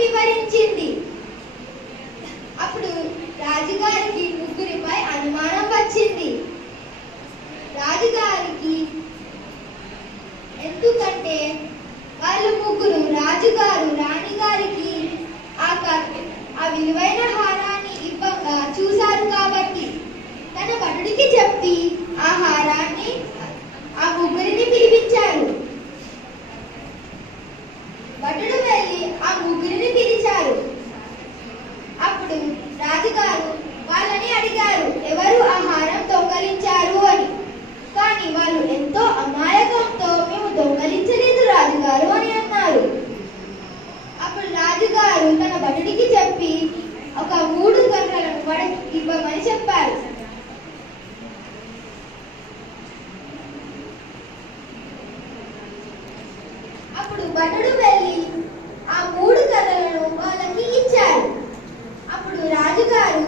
వివరించింది. అప్పుడు రాజుగారికి ముగ్గురిపై అనుమానం వచ్చింది. రాజుగారికి ఎందుకంటే వాళ్ళు ముగ్గురు రాజుగారు రాణిగారికి ఆ విలువైన హారాన్ని ఇవ్వగా చూశారు కాబట్టి తన భటుడికి చెప్పి ఆ హారాన్ని ఆ ముగ్గురిని పిలిపించారు. భటుడు వెళ్ళి ఆ ముగ్గురిని పిలిచారు. అప్పుడు రాజుగారు వాళ్ళని అడిగారు ఎవరు ఆ హారం దొంగలించారు అని. కానీ వాళ్ళు ఎంతో అమాయకంతో మేము దొంగలించలేదు రాజుగారు అని అన్నారు. అప్పుడు రాజుగారు తన భటుడికి చెప్పి ఒక 3 గంటలను వాడికి ఇవ్వమని చెప్పారు. అప్పుడు భటుడు వెళ్ళి ఆ 3 కర్రలను వాళ్ళకి ఇచ్చారు. అప్పుడు రాజుగారు